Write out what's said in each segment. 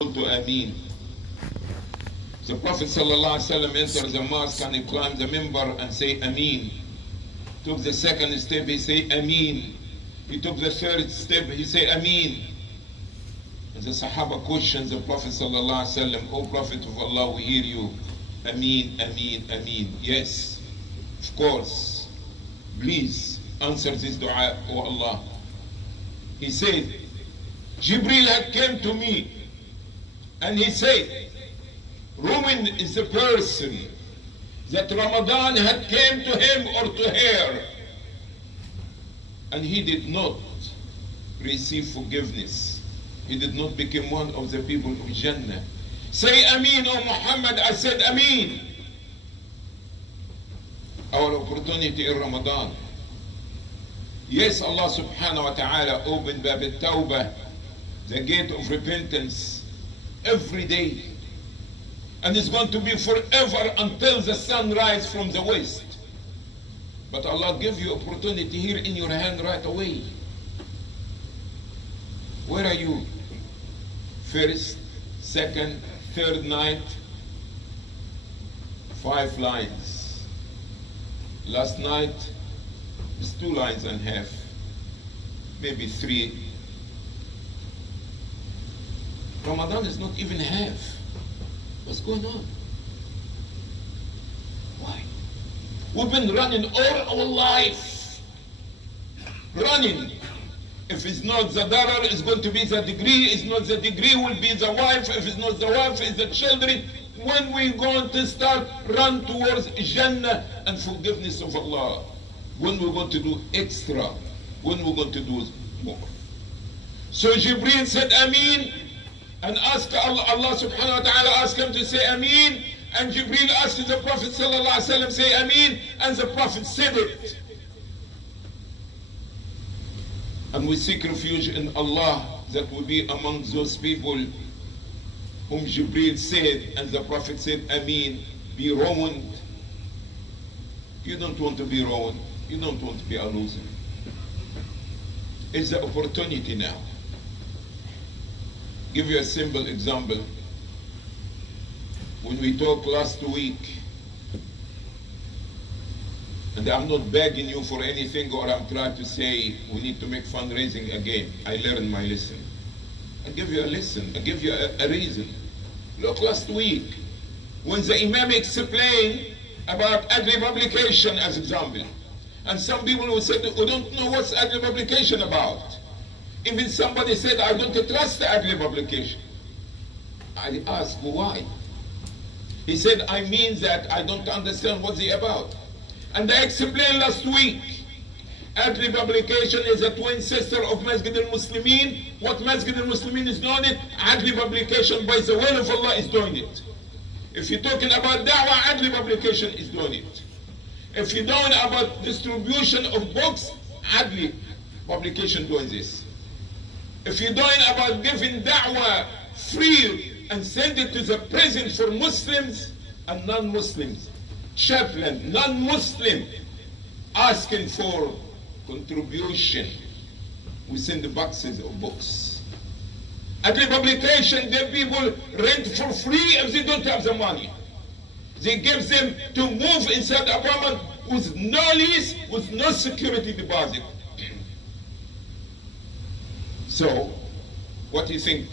to Ameen. The Prophet ﷺ enters the mosque and he climbs the minbar and say Ameen. Took the second step, he say Ameen. He took the third step, he say Ameen. And the Sahaba questions the Prophet ﷺ, O Prophet of Allah, we hear you. Ameen, Ameen, Ameen. Yes, of course. Please answer this dua, O Allah. He said, Jibreel had came to me and he said, ruined is the person that Ramadan had came to him or to her and he did not receive forgiveness. He did not become one of the people of Jannah. Say Ameen, O Muhammad. I said Ameen. Our opportunity in Ramadan. Yes, Allah subhanahu wa ta'ala opened Bab al-Tawbah, the gate of repentance, every day. And it's going to be forever until the sun rises from the west. But Allah gave you opportunity here in your hand right away. Where are you? First, second, third night, 5 lines. Last night, it's 2 lines and a half, maybe 3. Ramadan is not even half. What's going on? Why? We've been running all our life. Running. If it's not the darar, it's going to be the degree. If it's not the degree, will be the wife. If it's not the wife, it's the children. When we're going to start run towards Jannah and forgiveness of Allah? When we're going to do extra? When we're going to do more? So Jibreel said Ameen and asked Allah subhanahu wa ta'ala asked him to say Ameen, and Jibreel asked the Prophet sallallahu alaihi wasallam say Ameen, and the Prophet said it. And we seek refuge in Allah that we be among those people whom Jibreel said and the Prophet said Ameen, be ruined. You don't want to be ruined. You don't want to be a loser. It's the opportunity now. Give you a simple example. When we talked last week, and I'm not begging you for anything or I'm trying to say we need to make fundraising again. I learned my lesson. I give you a lesson. I give you a reason. Look, last week, when the Imam explained about adli publication as example, and some people will say, we don't know what's adli publication about. Even somebody said, I don't trust the adli publication. I asked, why? He said, I mean that I don't understand what's it about. And I explained last week, adli publication is a twin sister of Masjid al-Muslimin. What Masjid al-Muslimin is doing it, adli publication by the will of Allah is doing it. If you're talking about da'wah, adli publication is doing it. If you're doing about distribution of books, adli publication doing this. If you're doing about giving da'wah free and send it to the prison for Muslims and non-Muslims, chaplain, non-Muslim, asking for contribution, we send the boxes of books. At the publication, the people rent for free if they don't have the money. They give them to move inside the apartment with no lease, with no security deposit. So, what do you think?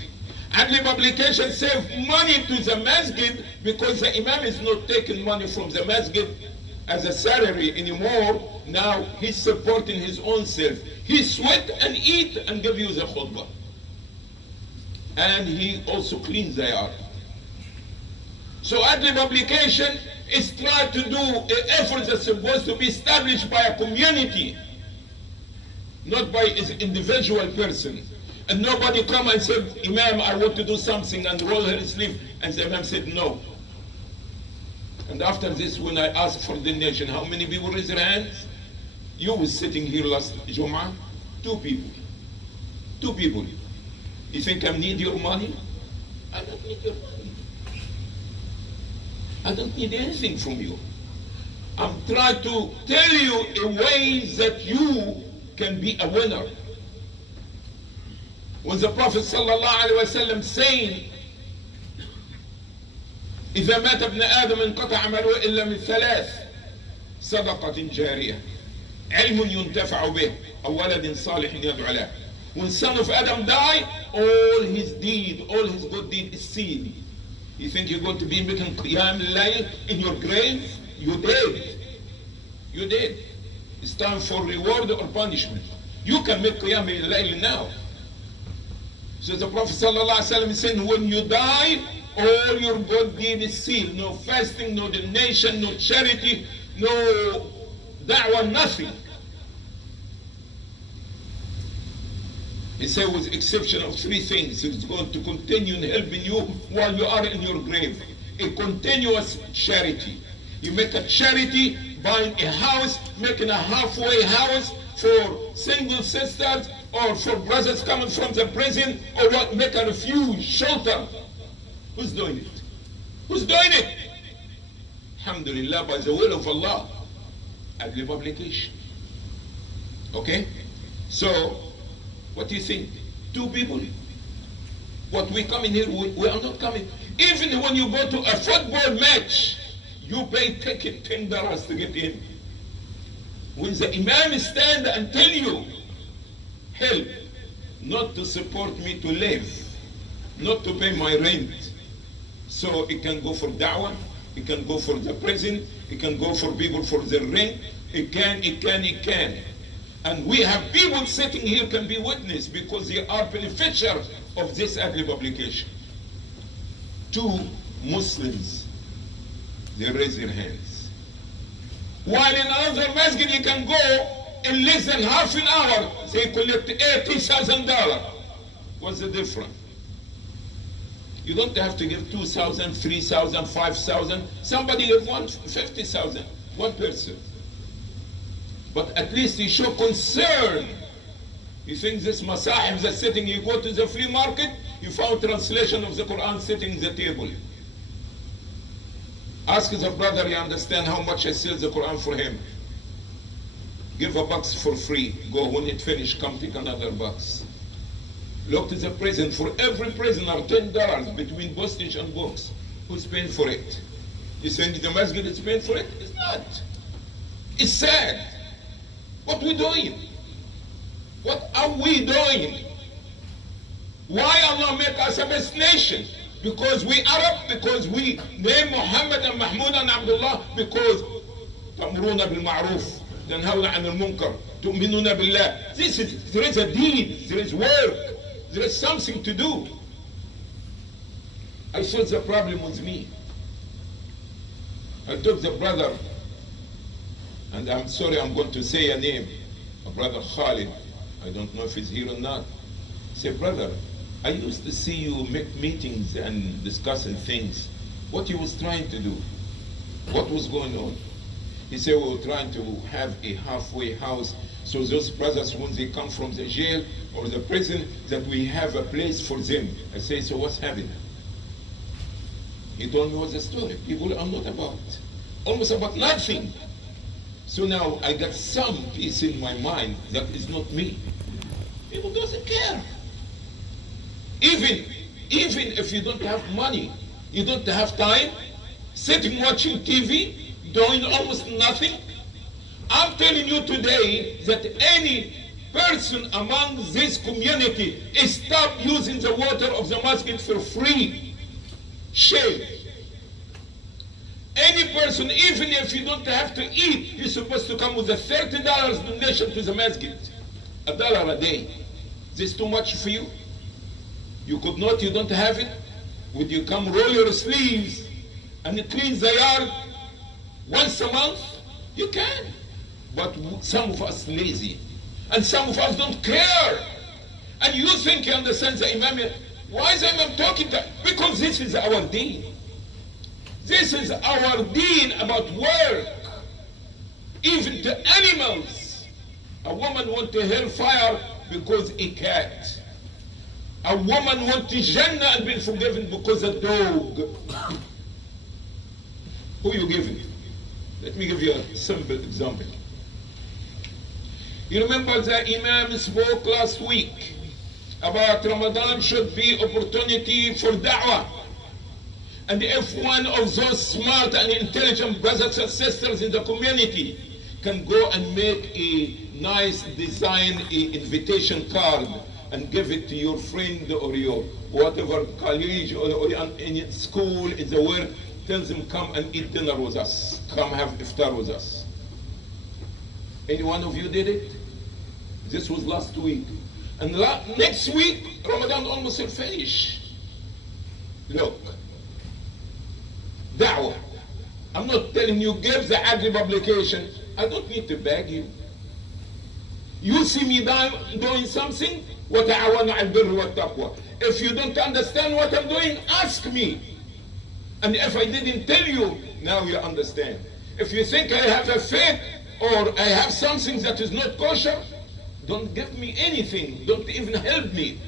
Adli publication save money to the masjid because the imam is not taking money from the masjid as a salary anymore. Now he's supporting his own self. He sweat and eat and give you the khutbah. And he also cleans the yard. So adli publication is trying to do an effort that's supposed to be established by a community, not by an individual person. And nobody come and said, Imam, I want to do something, and roll her sleeve. And the Imam said, no. And after this, when I asked for donation, how many people raised their hands? You was sitting here last Jum'ah, 2 people. 2 people. You think I need your money? I don't need your money. I don't need anything from you. I'm trying to tell you a way that you can be a winner. When the Prophet ﷺ saying إذا مات ابن آدم انقطع عمله إلا من ثلاث: صدقة جارية، علم ينتفع به، أو ولد صالح يدعو له. When son of Adam die, all his deed, all his good deed is seen. You think you're going to be making qiyam al-layl in your grave? You did. You did. It's time for reward or punishment. You can make qiyam al-layl now. So the Prophet ﷺ said, when you die, all your good deed is sealed. No fasting, no donation, no charity, no da'wah, nothing. He said, with exception of three things, it's going to continue helping you while you are in your grave. A continuous charity. You make a charity, buying a house, making a halfway house for single sisters or for brothers coming from the prison, or what, make a refuge, shelter. Who's doing it? Who's doing it? Alhamdulillah, by the will of Allah. Adli publication. Okay? So, what do you think? Two people. What we come in here, we are not coming. Even when you go to a football match, you pay ticket $10 to get in. When the Imam stand and tell you, help, not to support me to live, not to pay my rent. So it can go for da'wah, it can go for the prison, it can go for people for the rent, it can. And we have people sitting here can be witness because they are beneficiaries of this early publication. Two Muslims, they raise their hands. While in another masjid you can go in less than half an hour, they collect $80,000. What's the difference? You don't have to give 2,000, 3,000, 5,000. Somebody give 50,000, one person. But at least you show concern. You think this masahib that's sitting, you go to the flea market, you found translation of the Quran sitting at the table. Ask the brother, you understand how much I sell the Quran for him. Give a box for free. Go, when it finished, come take another box. Look to the prison. For every prisoner, $10 between postage and books. Who's paying for it? You think the masjid is paying for it? It's not. It's sad. What are we doing? What are we doing? Why Allah make us a best nation? Because we Arab, because we name Muhammad and Mahmoud and Abdullah, because تأمرون بالمعروف تنهون عن المنكر تؤمنون بالله. There is a deed, there is work, there is something to do. I saw the problem with me. I took the brother, and I'm sorry I'm going to say a name, a brother Khalid, I don't know if he's here or not. I said, brother, I used to see you make meetings and discussing things. What you was trying to do? What was going on? He said, we were trying to have a halfway house, so those brothers, when they come from the jail or the prison, that we have a place for them. I say, so what's happening? He told me what's the story. People are not about, almost about nothing. So now I got some peace in my mind that is not me. People doesn't care. Even if you don't have money, you don't have time, sitting watching TV, doing almost nothing. I'm telling you today that any person among this community stop using the water of the masjid for free. Shame. Any person, even if you don't have to eat, you're supposed to come with a $30 donation to the masjid. $1 a day. Is this too much for you? You could not, you don't have it? Would you come roll your sleeves and clean the yard once a month? You can. But some of us lazy. And some of us don't care. And you think you understand the Imam. Why is the Imam talking that? Because this is our deen. This is our deen about work. Even to animals. A woman went to hellfire because a cat. A woman went to Jannah and been forgiven because a dog. Who you giving? Let me give you a simple example. You remember the Imam spoke last week about Ramadan should be opportunity for da'wah. And if one of those smart and intelligent brothers and sisters in the community can go and make a nice design invitation card and give it to your friend or your whatever college or in school, in the work, tell them come and eat dinner with us, come have iftar with us. Any one of you did it? This was last week. And next week, Ramadan almost will finish. Look, da'wah. I'm not telling you give the Agri publication. I don't need to beg you. You see me doing something, وَتَعَوَنَ عَلَى الْبِرِّ وَالتَّقْوَى. If you don't understand what I'm doing, ask me. And if I didn't tell you, now you understand. If you think I have a faith or I have something that is not kosher, don't give me anything. Don't even help me.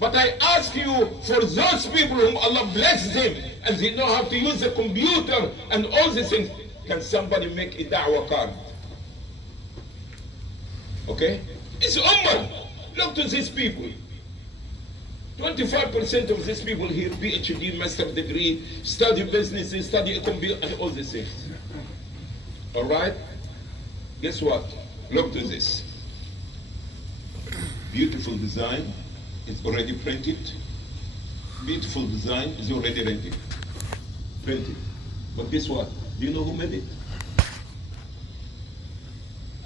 But I ask you for those people whom Allah bless them and they know how to use the computer and all these things. Can somebody make a da'wah card? Okay? It's ummah. Look to these people. 25% of these people here, PhD, master degree, study business, they study computer and all these things. All right? Guess what? Look to this. Beautiful design is already printed. Beautiful design is already printed. But guess what? Do you know who made it?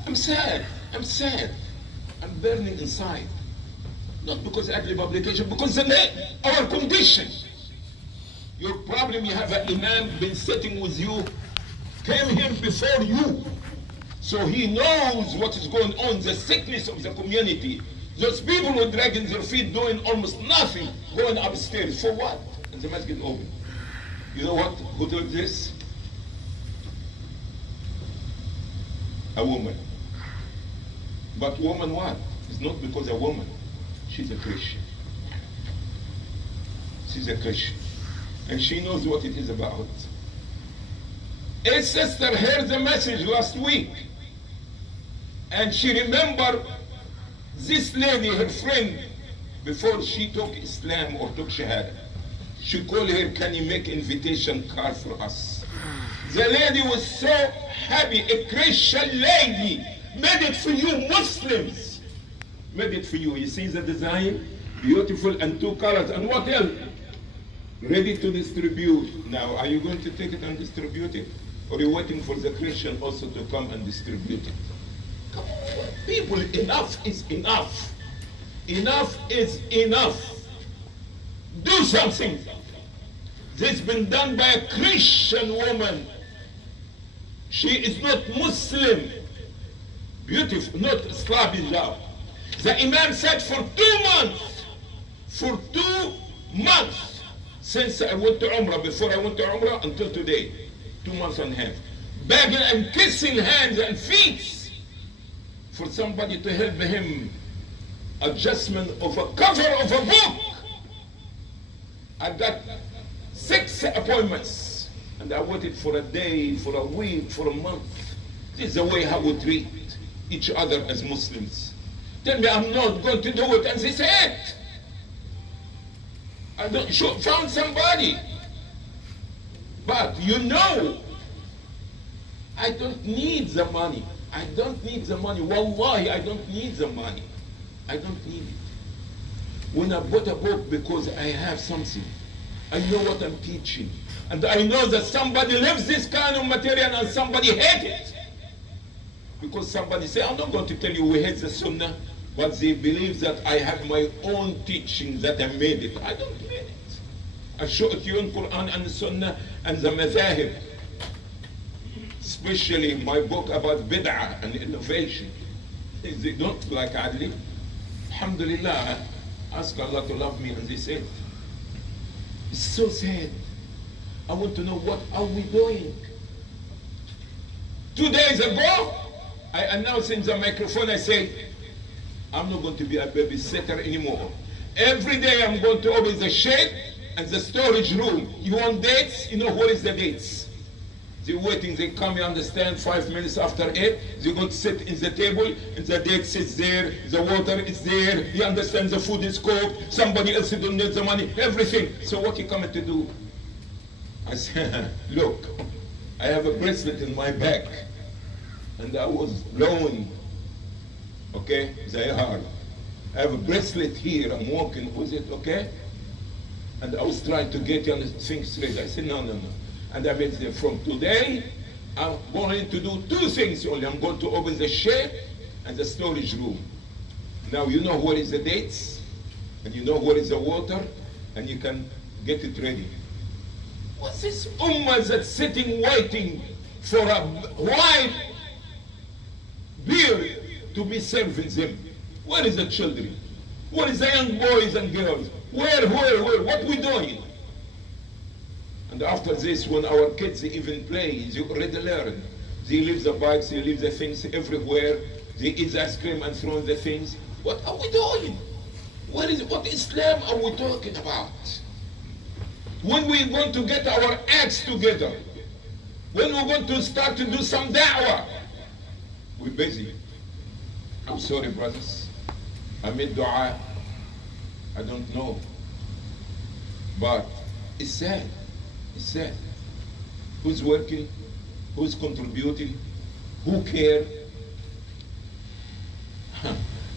I'm sad. I'm burning inside. Not because of the publication, because of our condition. Your problem, you have an imam been sitting with you, came here before you. So he knows what is going on, the sickness of the community. Those people who dragging their feet doing almost nothing, going upstairs. For what? And the masjid open. You know what? Who did this? A woman. But woman what? It's not because a woman. She's a Christian. She's a Christian. And she knows what it is about. A sister heard the message last week. And she remembered this lady, her friend, before she took Islam or took Shahada. She called her, can you make invitation card for us? The lady was so happy, a Christian lady, made it for you Muslims. Made it for you. You see the design? Beautiful and 2 colors. And what else? Ready to distribute. Now, are you going to take it and distribute it? Or are you waiting for the Christian also to come and distribute it? Come on, people, enough is enough. Enough is enough. Do something. This has been done by a Christian woman. She is not Muslim. Beautiful, not Slavic job. The Imam said for 2 months, since I went to Umrah, before I went to Umrah until today, 2 months and a half, begging and kissing hands and feet for somebody to help him adjustment of a cover of a book. I got 6 appointments and I waited for a day, for a week, for a month. This is the way how we treat each other as Muslims. Tell me I'm not going to do it, and this is it. I found somebody. But you know, I don't need the money. I don't need the money. Wallahi, I don't need the money. I don't need it. When I bought a book because I have something, I know what I'm teaching. And I know that somebody lives this kind of material and somebody hates it. Because somebody say, I'm not going to tell you we hate the Sunnah, but they believe that I have my own teaching, that I made it. I don't mean it. I show it to you in Quran and Sunnah and the Madhahib. Especially my book about bid'ah and innovation. They don't like Adli. Alhamdulillah, ask Allah to love me and they said, it's so sad. I want to know what are we doing. 2 days ago, I announced in the microphone, I said, I'm not going to be a babysitter anymore. Every day I'm going to open the shed and the storage room. You want dates? You know what is the dates? They're waiting, they come, you understand, 5 minutes after 8, they're going to sit in the table, and the date sits there, the water is there, you understand, the food is cooked, somebody else donates the money, everything. So what you coming to do? I said, look, I have a bracelet in my back, and I was blowing, okay, Zayar. I have a bracelet here, I'm walking with it, okay? And I was trying to get on the thing straight. I said, no. And I said, from today, I'm going to do two things only. I'm going to open the shed and the storage room. Now you know what is the dates, and you know what is the water, and you can get it ready. What's this ummah that's sitting waiting for a white beer to be serving them? Where is the children? Where is the young boys and girls? Where? What we doing? And after this, when our kids even play, they already learn. They leave the bikes, they leave the things everywhere. They eat the ice cream and throw the things. What are we doing? What Islam are we talking about? When we want to get our acts together, when we're going to start to do some da'wah, we're busy. I'm sorry, brothers. I made dua. I don't know. But it's sad. It's sad. Who's working? Who's contributing? Who cares?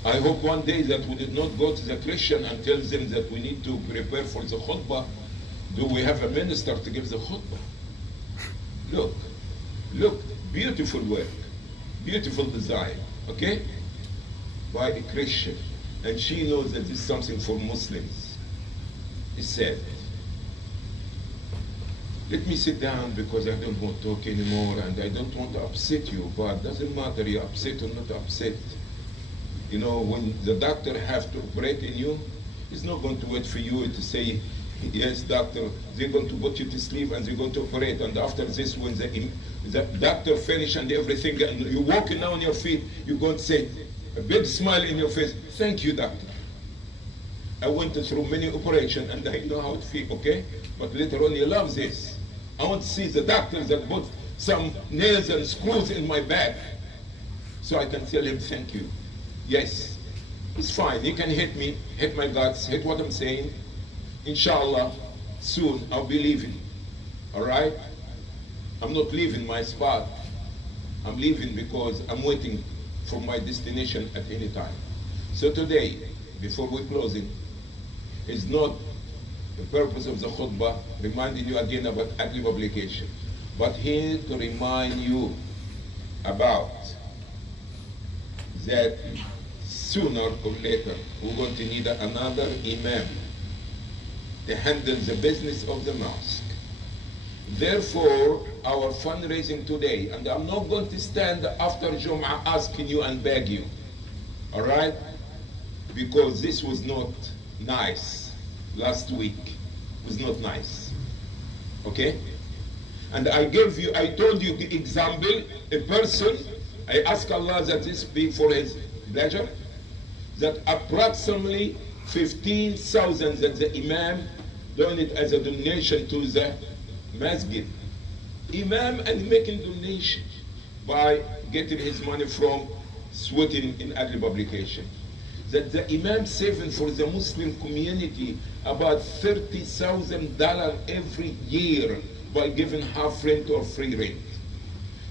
I hope one day that we did not go to the Christian and tell them that we need to prepare for the khutbah. Do we have a minister to give the khutbah? Look, beautiful work, beautiful design, okay? By a Christian. And she knows that this is something for Muslims. It's sad. Let me sit down because I don't want to talk anymore and I don't want to upset you, but it doesn't matter you're upset or not upset. You know, when the doctor has to operate in you, he's not going to wait for you to say, yes, doctor, they're going to put you to sleep and they're going to operate. And after this, when the doctor finish and everything, and you're walking down on your feet, you're going to say, a big smile in your face, thank you, doctor. I went through many operations and I know how it feels, okay? But later on, you love this. I want to see the doctors that put some nails and screws in my back so I can tell him thank you. Yes, it's fine. He can hit me, hit my guts, hit what I'm saying. Inshallah, soon I'll be leaving. All right? I'm not leaving my spot. I'm leaving because I'm waiting for my destination at any time. So today, before we're closing, is not the purpose of the khutbah, reminding you again about ugly publication, but here to remind you about that sooner or later we're going to need another imam to handle the business of the mosque. Therefore, our fundraising today, and I'm not going to stand after Jum'ah asking you and beg you, all right? Because this was not nice last week. It was not nice, okay? And I told you the example, a person, I ask Allah that this be for his pleasure, that approximately 15,000 that the Imam donated as a donation to the masjid. Imam and making donation by getting his money from sweating in ugly publication. That the Imam saving for the Muslim community about $30,000 every year by giving half rent or free rent.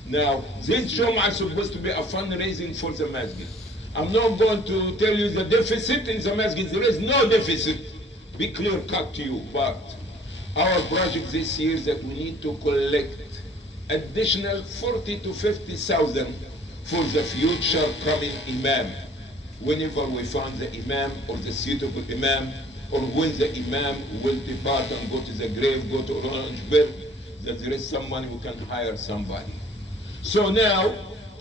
Now, this Jum'ah is supposed to be a fundraising for the masjid. I'm not going to tell you the deficit in the masjid. There is no deficit. Be clear cut to you. But our project this year is that we need to collect additional 40 to 50,000 for the future coming Imam. Whenever we find the Imam or the suitable Imam, or when the Imam will depart and go to the grave, go to Orange Bed, that there is some money we can hire somebody. So now,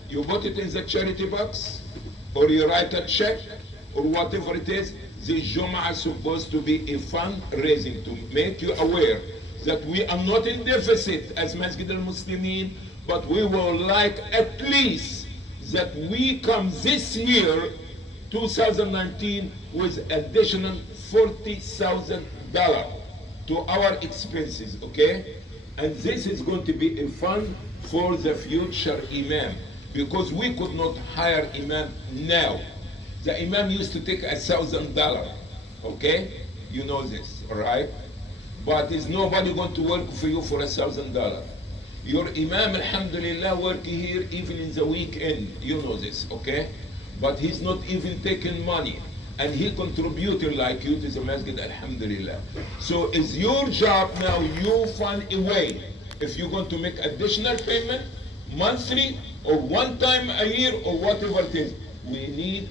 you put it in the charity box, or you write a check, or whatever it is. This Jum'ah is supposed to be a fundraising to make you aware that we are not in deficit as Masjid al-Muslimin, but we will like at least that we come this year, 2019, with additional $40,000 to our expenses, okay? And this is going to be a fund for the future Imam, because we could not hire Imam now. The Imam used to take $1,000, okay? You know this, all right? but is nobody going to work for you for $1,000. Your imam, alhamdulillah, work here even in the weekend. You know this, okay? But he's not even taking money. And he contributed like you to the masjid, alhamdulillah. So it's your job now, you find a way. If you're going to make additional payment, monthly, or one time a year, or whatever it is, we need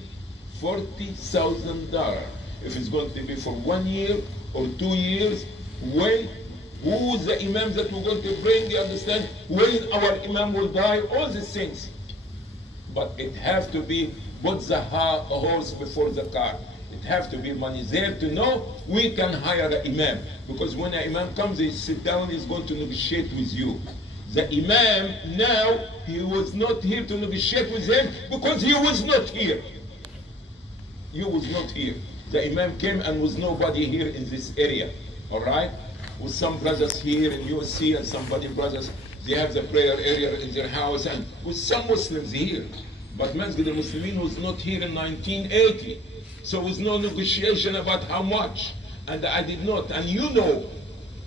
$40,000. If it's going to be for 1 year or 2 years, when, who's the imam that we're going to bring, you understand? When our imam will die, all these things. But it has to be, put the horse before the cart. It has to be money there to know we can hire an imam. Because when an imam comes, he sit down, he's going to negotiate with you. The imam now, he was not here to negotiate with him because he was not here. You was not here. The imam came and was nobody here in this area. All right? With some brothers here in USC and somebody brothers, they have the prayer area in their house, and with some Muslims here. But Masjid al-Muslimin was not here in 1980. So there was no negotiation about how much. And I did not. And you know,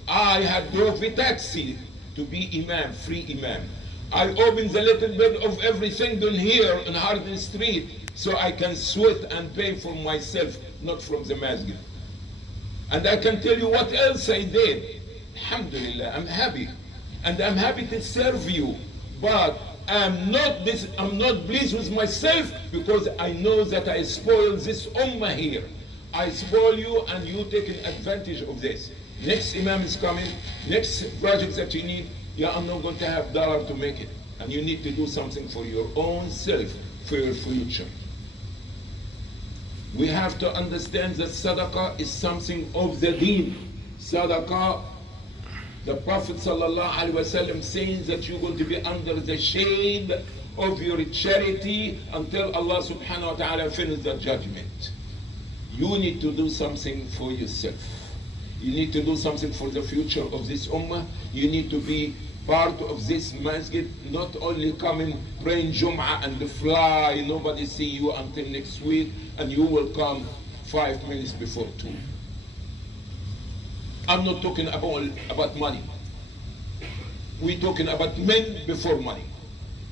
I had drove a taxi to be imam, free imam. I opened the little bit of everything down here on Hardin Street so I can sweat and pay for myself, not from the masjid. And I can tell you what else I did. Alhamdulillah, I'm happy. And I'm happy to serve you. But I'm not pleased with myself because I know that I spoil this ummah here. I spoil you and you taking advantage of this. Next imam is coming, next project that you need, yeah, I'm not going to have dollar to make it. And you need to do something for your own self, for your future. We have to understand that Sadaqa is something of the deen. Sadaqa, the Prophet ﷺ saying that you're going to be under the shade of your charity until Allah subhanahu wa ta'ala finishes the judgment. You need to do something for yourself. You need to do something for the future of this ummah. You need to be part of this masjid, not only coming, praying Jum'ah and fly, nobody see you until next week, and you will come 5 minutes before 2. I'm not talking about money. We're talking about men before money.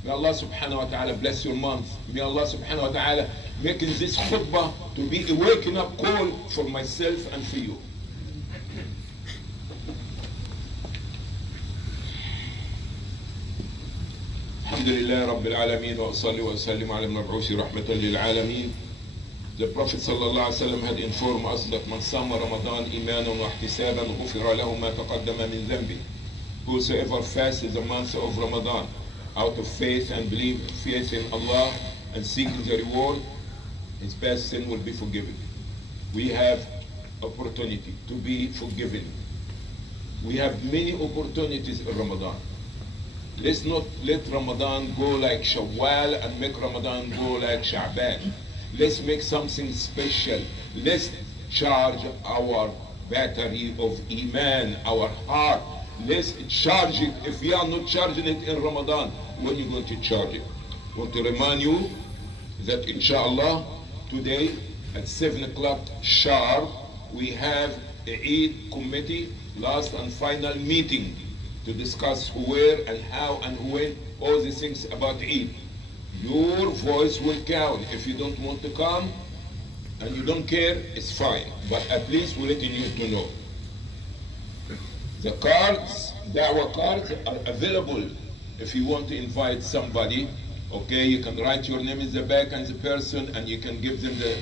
May Allah subhanahu wa ta'ala bless your month. May Allah subhanahu wa ta'ala making this khutbah to be a waking up call for myself and for you. Alhamdulillah Rabbil Alameen wa salli wa sallim ala al-mab'usi rahmatan lil alameen. The Prophet sallallahu alaihi wasallam had informed us that man sama Ramadan imanan wa ihtisaban ghufira lahu ma taqaddama min dhanbi. Whosoever fasts the month of Ramadan out of faith and faith in Allah and seeking the reward, his past sin will be forgiven. We have opportunity to be forgiven. We have many opportunities in Ramadan. Let's not let Ramadan go like Shawwal and make Ramadan go like Sha'ban. Let's make something special. Let's charge our battery of Iman, our heart. Let's charge it. If we are not charging it in Ramadan, when are you going to charge it? I want to remind you that inshallah, today at 7 o'clock sharp, we have a Eid committee last and final meeting to discuss where and how and when, all these things about Eid. Your voice will count. If you don't want to come and you don't care, it's fine. But at least we're letting you to know. The cards, da'wah cards, are available if you want to invite somebody. Okay, you can write your name in the back and the person, and you can give them the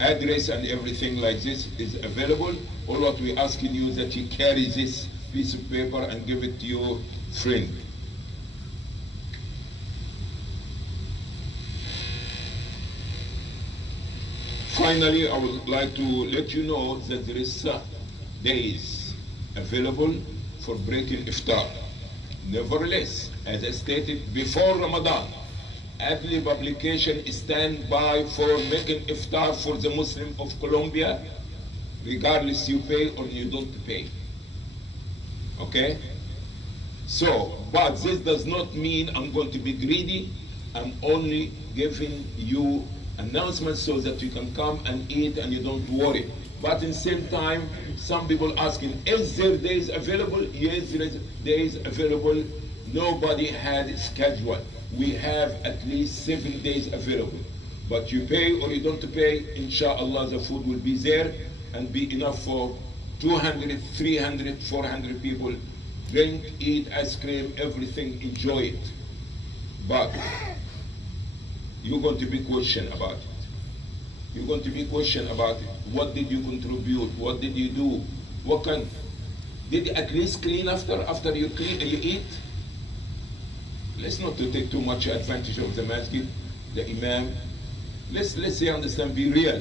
address and everything like this is available. All what we're asking you is that you carry this piece of paper and give it to your friend. Finally, I would like to let you know that there is days available for breaking iftar. Nevertheless, as I stated before Ramadan, Adli publication stand by for making iftar for the Muslim of Colombia, regardless you pay or you don't pay. Okay? So, but this does not mean I'm going to be greedy. I'm only giving you announcements so that you can come and eat and you don't worry. But in the same time, Some people asking, is there days available? Yes, there is days available. Nobody had schedule. We have at least 7 days available. But you pay or you don't pay, inshallah the food will be there and be enough for 200, 300, 400 people. Drink, eat ice cream, everything, enjoy it. But you're going to be questioned about it. You're going to be questioned about it. What did you contribute? What did you do? What kind? Did you at least clean after you clean you eat? Let's not to take too much advantage of the masjid, the imam. Let's say understand, be real.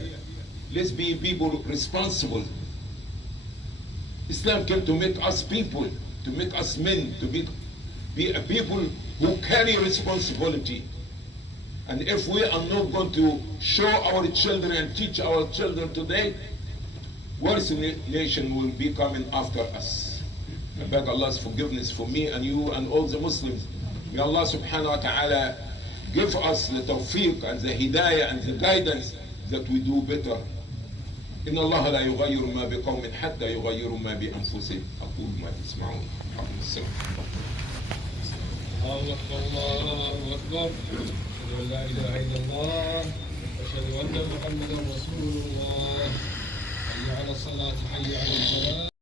Let's be people responsible. Islam came to make us people, to make us men, to be a people who carry responsibility. And if we are not going to show our children and teach our children today, worse nation will be coming after us. I beg Allah's forgiveness for me and you and all the Muslims. May Allah subhanahu wa ta'ala give us the tawfiq and the hidayah and the guidance that we do better. إن الله لا يغير ما بقوم حتى يغيروا ما بأنفسهم. أقول ما تسمعون. الله أكبر الله أكبر. أشهد أن لا إله إلا الله وأشهد أن محمدا رسول الله. حي على الصلاة حي على الفلاح.